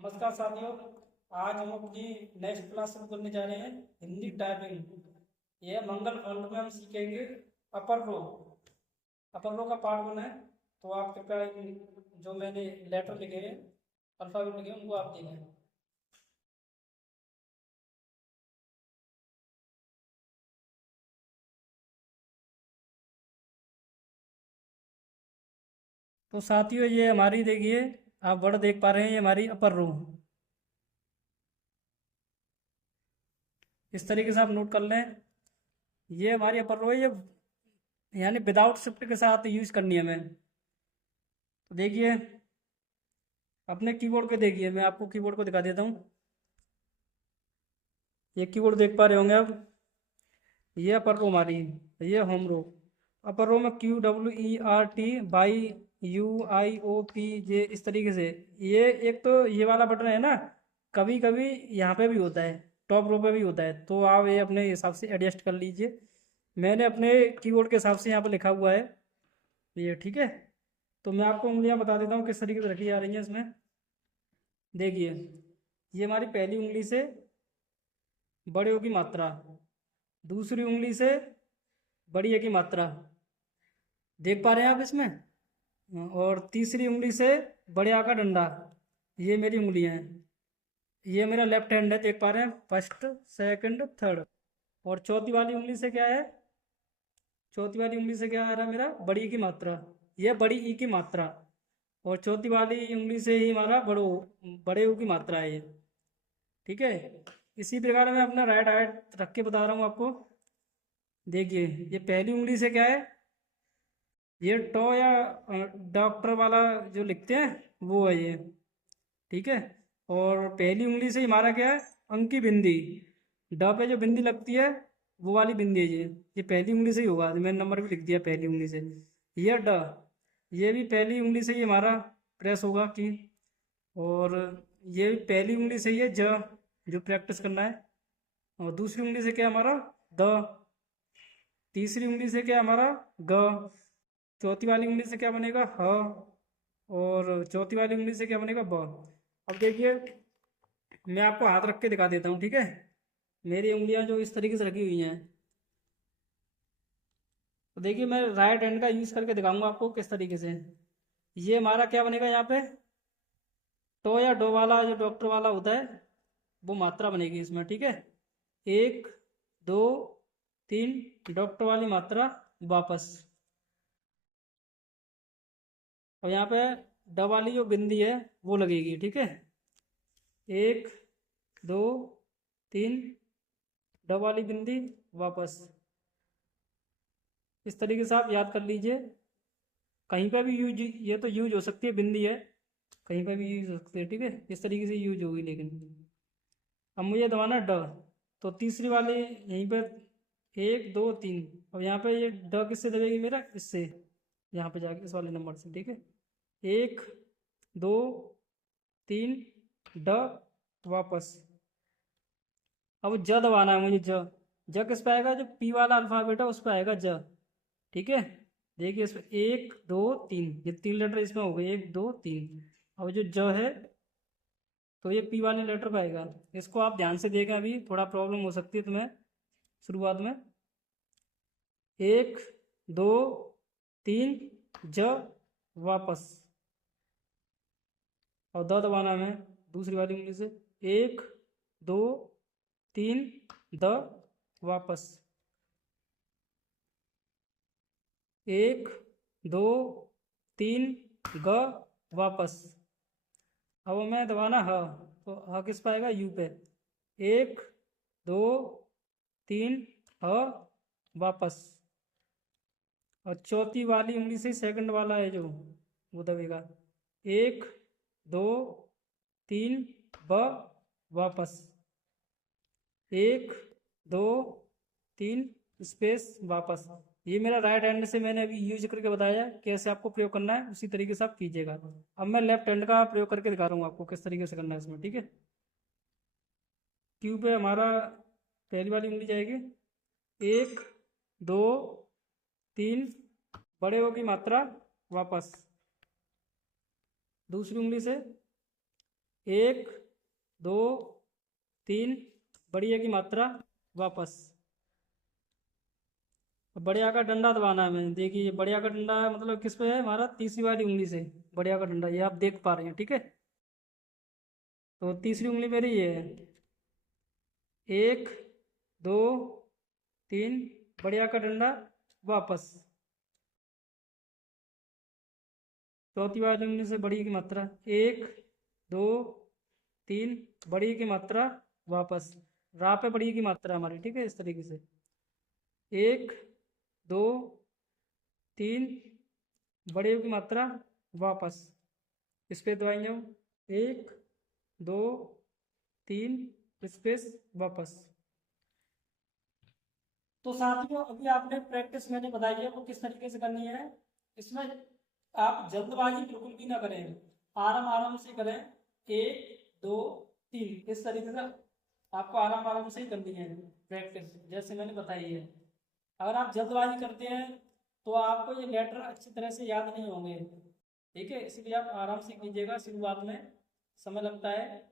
नमस्कार साथियों। आज हम अपनी नेक्स्ट क्लास शुरू करने जा रहे हैं हिंदी टाइपिंग। यह मंगल खंड में हम सीखेंगे अपर रो। अपर रो का पार्ट 1 है। तो आप कृपया जो मैंने लेटर लिखे हैं, अल्फाबेट लिखे हैं, उनको आप देखें। तो साथियों, ये हमारी देखिए, आप वर्ड देख पा रहे हैं, ये हमारी अपर रो। इस तरीके से आप नोट कर लें। ये हमारी अपर रो है, ये यानी विदाउट शिफ्ट के साथ यूज करनी है हमें। तो देखिए, अपने कीबोर्ड पे देखिए, मैं आपको कीबोर्ड को दिखा देता हूँ। ये कीबोर्ड देख पा रहे होंगे आप। ये अपर रो हमारी, ये होम रो। अपर रो में QWERTYUIOPJ इस तरीके से। ये एक तो ये वाला बटन है ना, कभी कभी यहाँ पे भी होता है, टॉप रो पे भी होता है, तो आप ये अपने हिसाब से एडजस्ट कर लीजिए। मैंने अपने कीबोर्ड के हिसाब से यहाँ पे लिखा हुआ है ये, ठीक है। तो मैं आपको उंगलियाँ बता देता हूँ किस तरीके से रखी जा रही हैं इसमें। देखिए, ये हमारी पहली उंगली से बड़े ओ की मात्रा, दूसरी उंगली से बड़ी ए की मात्रा, देख पा रहे हैं आप इसमें। और तीसरी उंगली से बड़े आ का डंडा। ये मेरी उंगलियां हैं। ये मेरा लेफ्ट हैंड है, देख पा रहे हैं, फर्स्ट सेकंड थर्ड। और चौथी वाली उंगली से क्या है? चौथी वाली उंगली से क्या आ रहा है मेरा? बड़ी ई की मात्रा। ये बड़ी ई की मात्रा। और चौथी वाली उंगली से ही हमारा बड़े ऊ की मात्रा है ये, ठीक है। इसी प्रकार मैं अपना राइट हैंड रख के बता रहा हूँ आपको। देखिए, ये पहली उंगली से क्या है? ये टो या डॉक्टर वाला जो लिखते हैं वो है ये, ठीक है। और पहली उंगली से हमारा क्या है? अंक की बिंदी। ड पे जो बिंदी लगती है वो वाली बिंदी है ये पहली उंगली से ही होगा। मैंने नंबर भी लिख दिया पहली उंगली से। ये ड, ये भी पहली उंगली से ही हमारा प्रेस होगा की। और ये भी पहली उंगली से ही है ज, जो प्रैक्टिस करना है। और दूसरी उंगली से क्या है हमारा? द। तीसरी उंगली से क्या है हमारा? ग। चौथी वाली उंगली से क्या बनेगा? ह। और चौथी वाली उंगली से क्या बनेगा? ब। अब देखिए, मैं आपको हाथ रख के दिखा देता हूँ, ठीक है। मेरी उंगलियां जो इस तरीके से रखी हुई हैं, तो देखिए, मैं राइट हैंड का यूज करके दिखाऊंगा आपको किस तरीके से। ये हमारा क्या बनेगा यहाँ पे? टो या डो वाला जो डॉक्टर वाला होता है वो मात्रा बनेगी इसमें, ठीक है। एक, दो, तीन, डॉक्टर वाली मात्रा वापस। और यहाँ पे ड वाली जो बिंदी है वो लगेगी, ठीक है। एक, दो, तीन, ड वाली बिंदी वापस। इस तरीके से आप याद कर लीजिए। कहीं पर भी यूज, ये तो यूज हो सकती है, बिंदी है, कहीं पर भी यूज हो सकती है, ठीक है। इस तरीके से यूज होगी। लेकिन अब मुझे दबाना ड, तो तीसरी वाली यहीं पर, एक, दो, तीन। अब यहाँ पे ये ड किससे दबेगी मेरा? इससे, यहाँ पे जाके इस वाले नंबर से, ठीक है। एक, दो, तीन, ड वापस। अब ज दबाना है मुझे, ज। ज किस पे आएगा? जो पी वाला अल्फाबेट है उस पे आएगा ज, ठीक है। देखिए, इसमें एक, दो, तीन, ये तीन लेटर इसमें हो गए, एक, दो, तीन। अब जो ज है तो ये पी वाले लेटर पे आएगा। इसको आप ध्यान से देखें, अभी थोड़ा प्रॉब्लम हो सकती है तुम्हें शुरुआत में। एक, दो, तीन, ज वापस। और द दबाना है दूसरी वाली उंगली से। एक, दो, तीन, द वापस। एक, दो, तीन, ग वापस। अब मैं दबाना ह, तो ह किस पाएगा? यू पे। एक, दो, तीन, ह वापस। और चौथी वाली उंगली से सेकंड वाला है जो, वो दबेगा। एक, दो, तीन, ब वापस। एक, दो, तीन, स्पेस वापस। ये मेरा राइट हैंड से मैंने अभी यूज करके बताया कैसे आपको प्रयोग करना है, उसी तरीके से आप कीजिएगा। अब मैं लेफ्ट हैंड का प्रयोग करके दिखा रहा हूँ आपको किस तरीके से करना है इसमें, ठीक है। क्यू पे हमारा पहली वाली उंगली जाएगी। एक, दो, तीन, बड़े ओ की मात्रा वापस। दूसरी उंगली से एक, दो, तीन, बढ़िया की मात्रा वापस। बढ़िया का डंडा दबाना है। मैंने देखिए ये बढ़िया का डंडा है, मतलब किस पे है हमारा, तीसरी वाली उंगली से बढ़िया का डंडा, ये आप देख पा रहे हैं, ठीक है। तो तीसरी उंगली मेरी ये है। एक, दो, तीन, बढ़िया का डंडा वापस। चौथी वाली उंगली से बढ़िया की मात्रा, एक, दो, तीन, बढ़िया की मात्रा वापस। रा पे बढ़िया की मात्रा हमारी, ठीक है, इस तरीके से। एक, दो, तीन, बढ़िया की मात्रा वापस। इस पे दबाएंगे हम। एक, दो, तीन, स्पेस वापस। तो साथियों अभी आपने प्रैक्टिस मैंने बताई है वो किस तरीके से करनी है। इसमें आप जल्दबाजी बिल्कुल भी ना करें, आराम आराम से करें। एक, दो, तीन, इस तरीके से आपको आराम आराम से ही करनी है प्रैक्टिस, जैसे मैंने बताई है। अगर आप जल्दबाजी करते हैं तो आपको ये लेटर अच्छी तरह से याद नहीं होंगे, ठीक है। इसलिए आप आराम से कीजिएगा, शुरुआत में समय लगता है।